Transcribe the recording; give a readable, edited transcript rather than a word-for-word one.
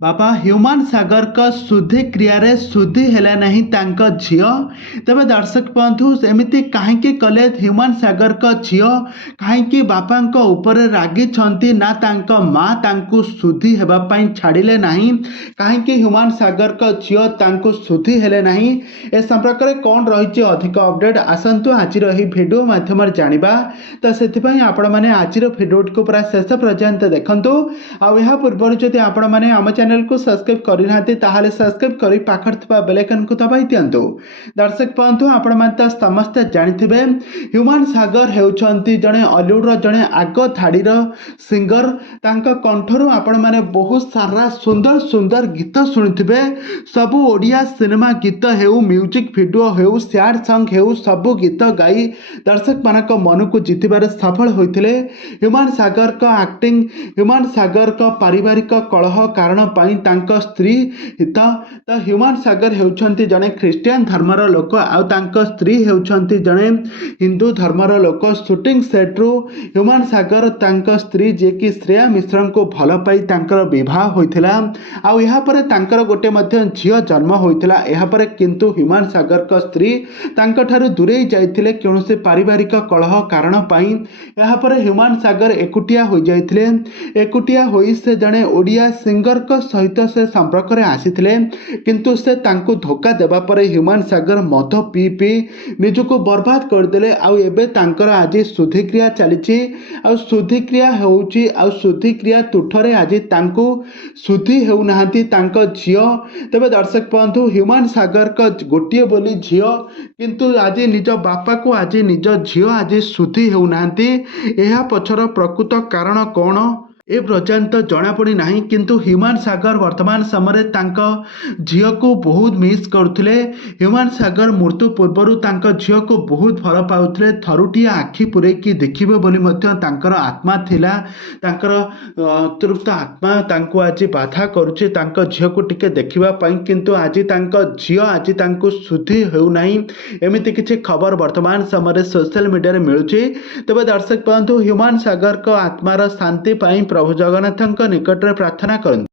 बाबा human सागर का शुद्धि क्रिया शुद्धि है नहीं तांका झियो तेरे दर्शक बंधु एमती कहीं कले ह्यूमान सागर का झियो कहीं बापा ऊपर रागी ना तांका माँ तांको शुद्धि हेबाई छाड़िले नहीं कहीं ह्यूमान सागर का झियो तांको शुद्धि हेले नहीं ए संपर्क में कौन रही अधिक अपडेट आसतु आज भिडियो मध्यम जाना तो से आपण मैंने आज भिडियो को पूरा शेष पर्यंत देखु आ पूर्व जदि आपण मैंने आम चैनल को सब्सक्राइब करना ताहले सब्सक्राइब कर पाखर बेल आइकन को दबाई दिंतु। दर्शक बंधु आपण मैंने समस्ते जानिथिबे ह्यूमान सागर होउछंती जड़े हॉलीवुड जड़े आग धाड़ी सिंगर तांका कंठरू आपण मैंने बहुत सारा सुंदर सुंदर गीत शुणुथिबे सबू ओडिया सिनेमा गीत हेउ म्यूजिक वीडियो हेउ सैड सॉन्ग हेउ सबू गीत गाई दर्शक मानक मन को जितबार सफल होइथिले। ह्यूमान सागर का एक्टिंग ह्यूमान सागर का पारिवारिक कलह कारण पाई तांका स्त्री हित तो ह्यूमान सागर होउछंती जने ख्रिस्टियन धर्मर लोक आउ तांका स्त्री होउछंती जने हिंदू धर्मर लोक शूटिंग सेट रु ह्यूमान सागर तांका स्त्री जे कि श्रेया मिश्र को भल पाई तांकर विवाह होइथिला आउ यहाँ पर तांकर गोटे मध्य झियो जन्म होइथिला यहाँ पर किंतु ह्यूमान सागर का स्त्री तांका ठारू दूरे जाइथिले कौनसी पारिवारिक कलह कारण पाई यहाँ पर ह्यूमान सागर एकुटिया हो जाइथिले एकुटिया होई से जने ओडिया सिंगर को सहित से संपर्क में आसीथिले किंतु से तांको धोखा देबा परे ह्यूमान सागर मद पी पी निजको बर्बाद करदेले आउ एबे तांकर आज शुद्धिक्रिया चली आउ शुद्धिक्रिया होउची आउ शुद्धिक्रिया तुठरे आज तांको शुद्धि हेउनाहांती तांको झियो तबे दर्शक बंधु ह्यूमान सागर का गोटिए बोली झियो किंतु आज निज बापा को आज निज झियो आज शुद्धि हेउनाहांती एहा पछर प्रकृत कारण कौन ए पर्यंत जना पड़ी नहीं किंतु ह्यूमान सागर वर्तमान समय झील को बहुत मिस करुले ह्यूमान सागर मृत्यु पूर्वर झील को बहुत भल पाउले थरुटिए आखि पूरेकी देखिबे बोली मध्य आत्मा थिला तृप्त आत्मा आज बाधा करुचे झील को टिके देखिबा पई किंतु आज झील आज शुद्धि होउना एमती किसी खबर वर्तमान समय सोशल मीडिया रे मिलुची। तबे दर्शक बंधु ह्यूमान सागर को आत्मार शांति पाई प्रभु जगन्नाथ निकट में प्रार्थना करते।